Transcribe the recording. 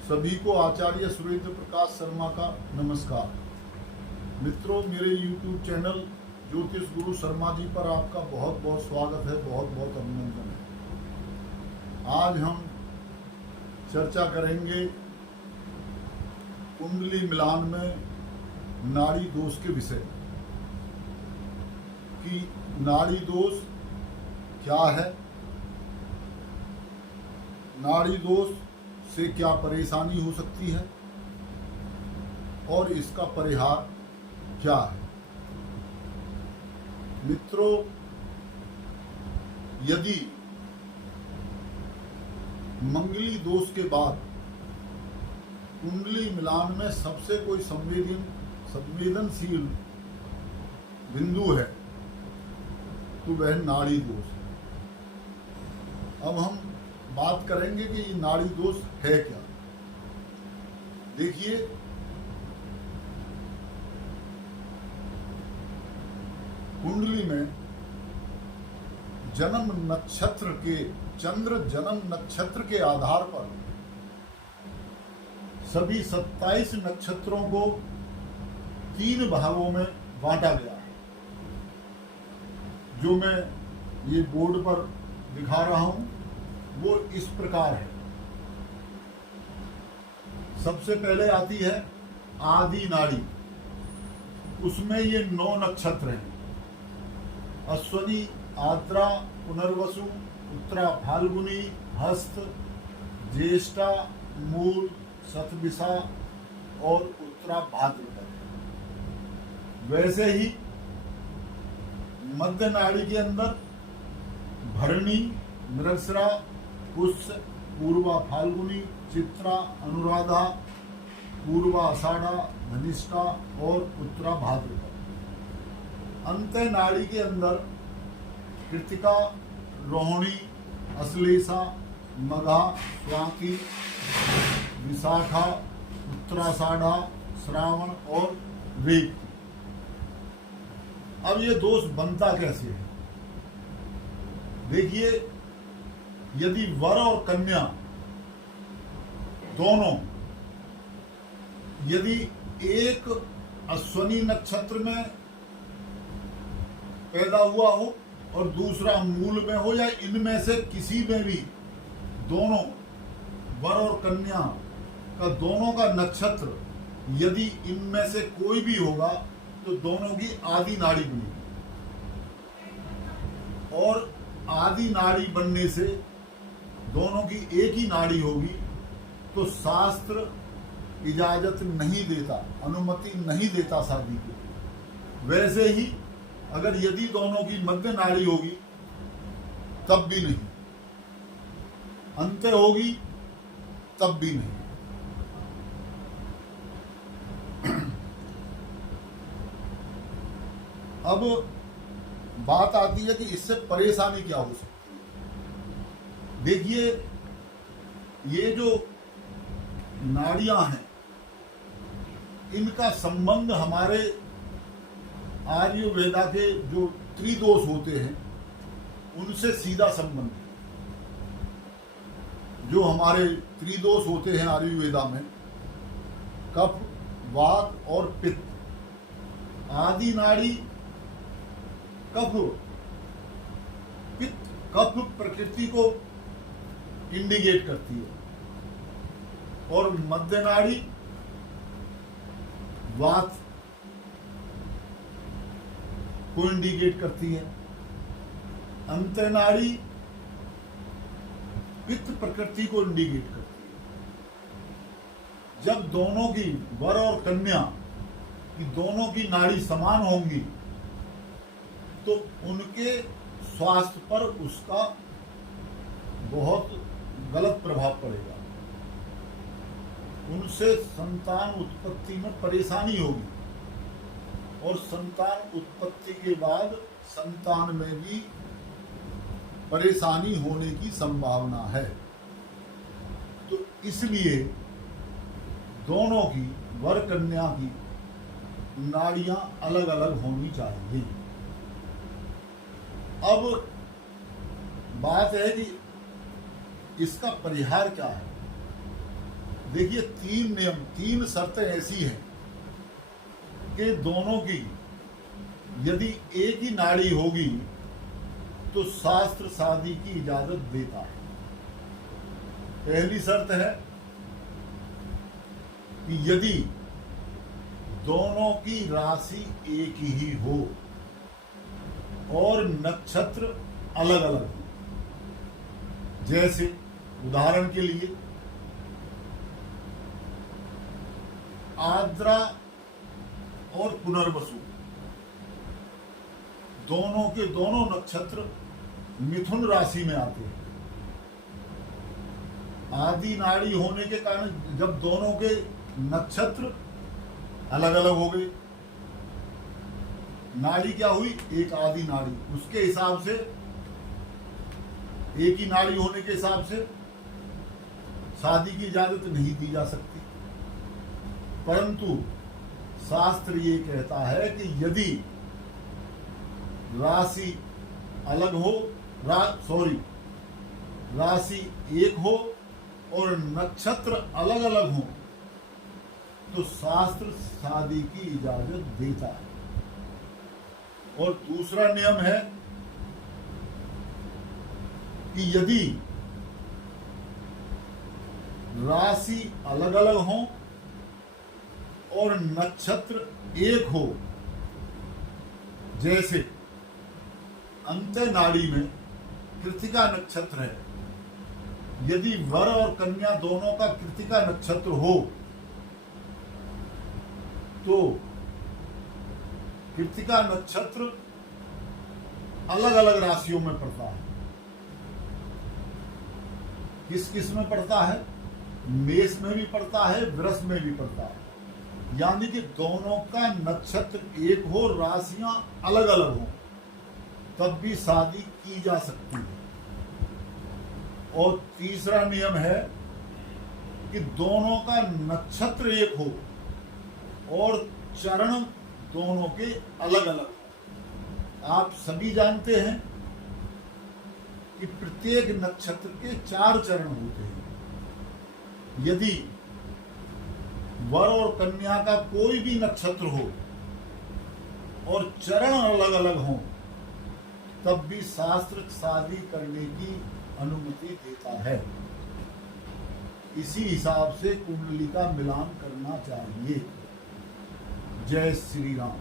सभी को आचार्य सुरेंद्र प्रकाश शर्मा का नमस्कार। मित्रों, मेरे YouTube चैनल ज्योतिष गुरु शर्मा जी पर आपका बहुत बहुत स्वागत है, बहुत बहुत अभिनंदन है। आज हम चर्चा करेंगे कुंडली मिलान में नाड़ी दोष के विषय में कि नाड़ी दोष क्या है, नाड़ी दोष से क्या परेशानी हो सकती है और इसका परिहार क्या है। मित्रों, यदि मंगली दोष के बाद कुंडली मिलान में सबसे कोई संवेदनशील बिंदु है तो वह नाड़ी दोष है। अब हम बात करेंगे कि ये नाड़ी दोष है क्या। देखिए, कुंडली में जन्म नक्षत्र के चंद्र जन्म नक्षत्र के आधार पर सभी 27 नक्षत्रों को 3 भागों में बांटा गया है, जो मैं ये बोर्ड पर दिखा रहा हूं वो इस प्रकार है। सबसे पहले आती है आदि नाड़ी, उसमें ये 9 नक्षत्र हैं: अश्वनी, आद्रा, पुनर्वसु, उत्तरा फाल्गुनी, हस्त, ज्येष्ठा, मूल, शतभिषा और उत्तरा भाद्रपद। वैसे ही मध्य नाड़ी के अंदर भरणी, मृगशिरा, पुष्य, पूर्वा फाल्गुनी, चित्रा, अनुराधा, पूर्वा आषाढ़ा, धनिष्ठा और उत्तरा भाद्रपद। अंत्य नाड़ी के अंदर कृतिका, रोहिणी, अश्लेषा, मघा, स्वाति, विशाखा, उत्तराषाढ़ा, श्रावण और रेवती। अब ये दोष बनता कैसे है? देखिए, यदि वर और कन्या दोनों यदि एक अश्वनी नक्षत्र में पैदा हुआ हो और दूसरा मूल में हो, या इनमें से किसी में भी दोनों वर और कन्या का दोनों का नक्षत्र यदि इनमें से कोई भी होगा तो दोनों की आदि नाड़ी बनेगी, और आदि नाड़ी बनने से दोनों की एक ही नाड़ी होगी तो शास्त्र इजाजत नहीं देता, अनुमति नहीं देता शादी की। वैसे ही अगर यदि दोनों की मध्य नाड़ी होगी तब भी नहीं, अंत्य होगी तब भी नहीं। अब बात आती है कि इससे परेशानी क्या हो सकती है। देखिए, ये जो नाड़ियां हैं इनका संबंध हमारे आयुर्वेदा के जो त्रिदोष होते हैं उनसे सीधा संबंध है। जो हमारे त्रिदोष होते हैं आयुर्वेदा में, कफ, वात और पित्त। आदि नाड़ी कफ, पित्त, कफ प्रकृति को इंडिकेट करती है, और मध्य नाड़ी वात को इंडिकेट करती है। अंत्य नाड़ी पित्त प्रकृति को इंडिकेट करती है। जब दोनों की, वर और कन्या की दोनों की नाड़ी समान होंगी तो उनके स्वास्थ्य पर उसका बहुत गलत प्रभाव पड़ेगा। उनसे संतान उत्पत्ति में परेशानी होगी, और संतान उत्पत्ति के बाद संतान में भी परेशानी होने की संभावना है। तो इसलिए दोनों की, वर कन्या की नाड़ियां अलग अलग होनी चाहिए। अब बात है कि इसका परिहार क्या है। देखिए, 3 नियम, 3 शर्तें ऐसी हैं कि दोनों की यदि एक ही नाड़ी होगी तो शास्त्र शादी की इजाजत देता है। पहली शर्त है कि यदि दोनों की राशि एक ही हो और नक्षत्र अलग अलग हो। जैसे उदाहरण के लिए आद्रा और पुनर्वसु, दोनों के दोनों नक्षत्र मिथुन राशि में आते हैं। आदि नाड़ी होने के कारण जब दोनों के नक्षत्र अलग अलग हो गए, नाड़ी क्या हुई? एक आदि नाड़ी। उसके हिसाब से, एक ही नाड़ी होने के हिसाब से शादी की इजाजत नहीं दी जा सकती। परंतु शास्त्र ये कहता है कि यदि राशि अलग हो, राशि एक हो और नक्षत्र अलग अलग हो तो शास्त्र शादी की इजाजत देता है। और दूसरा नियम है कि यदि राशि अलग अलग हो और नक्षत्र एक हो, जैसे अंत्य नाड़ी में कृतिका नक्षत्र है, यदि वर और कन्या दोनों का कृतिका नक्षत्र हो तो कृतिका नक्षत्र अलग अलग राशियों में पड़ता है। किस किस में पड़ता है? मेष में भी पड़ता है, वृष में भी पड़ता है। यानी कि दोनों का नक्षत्र एक हो, राशियां अलग अलग हो, तब भी शादी की जा सकती है। और तीसरा नियम है कि दोनों का नक्षत्र एक हो और चरण दोनों के अलग अलग। आप सभी जानते हैं कि प्रत्येक नक्षत्र के 4 चरण होते हैं। यदि वर और कन्या का कोई भी नक्षत्र हो और चरण अलग अलग हो, तब भी शास्त्र शादी करने की अनुमति देता है। इसी हिसाब से कुंडली का मिलान करना चाहिए। जय श्री राम।